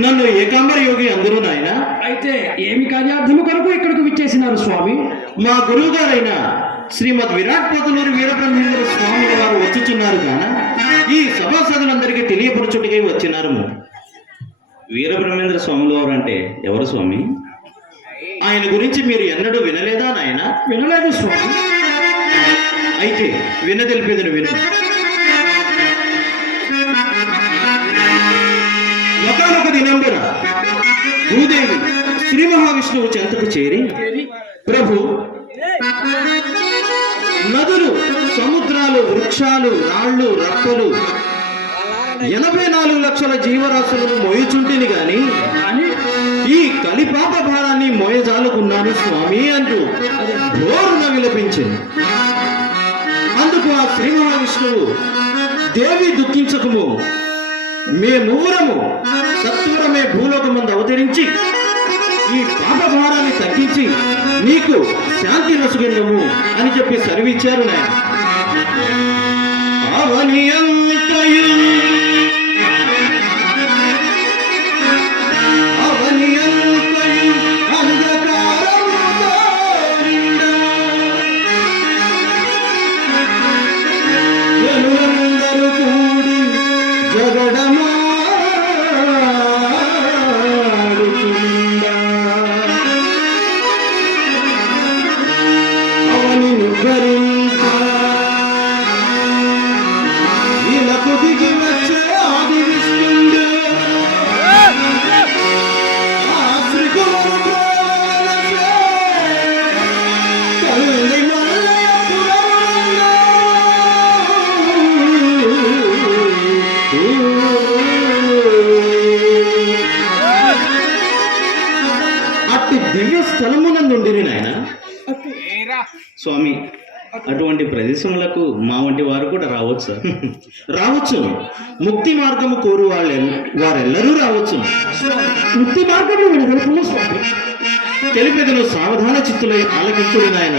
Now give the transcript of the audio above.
నన్ను ఏకాంబర యోగి అందరూ నాయన. అయితే ఏమి కార్యార్థము కొరకు ఇక్కడికి విచ్చేసినారు స్వామి? మా గురువు గారైన శ్రీమద్ విరాట్ పోతులూరు వీరబ్రహ్మేంద్ర స్వామి వారు వచ్చుచున్నారు కాన ఈ సభాసదులందరికీ తెలియపరచుటకై వచ్చినారు. వీరబ్రహ్మేంద్ర స్వాములు వారు అంటే ఎవరు స్వామి? ఆయన గురించి మీరు ఎన్నడూ వినలేదా నాయన? వినలేదు స్వామి. అయితే తెలిపేదని విను. ఒకనొక దినంబున భూదేవి శ్రీ మహావిష్ణువు చెంతకు చేరి, ప్రభు, నదులు, సముద్రాలు, వృక్షాలు, రాళ్ళు, రప్పలు 84 లక్షల జీవరాశులను మోయుచుంటిని గాని ఈ కలిపాప భారాన్ని మోయజాలుకున్నాను స్వామి అంటూ ఘోరున విలపించింది. అందుకు ఆ శ్రీ మహావిష్ణువు, దేవి దుఃఖించకము, మేమూరము సత్వరమే భూలోకమందు అవతరించి ఈ పాప భారాన్ని తగ్గించి నీకు శాంతి నసుగెందము అని చెప్పి సెలవిచ్చారు నాయన. అవనియంతయు దివ్య స్థలమునందుండిరి నాయన. స్వామి, అటువంటి ప్రదేశములకు మా వంటి వారు కూడా రావచ్చు. రావచ్చు. ముక్తి మార్గము కోరు వారెల్లరూ రావచ్చు. ముక్తి మార్గము వినగలుగుతున్న స్వామి. తెలిపెదను సావధాన చిత్తులై ఆలకించుడు నాయన.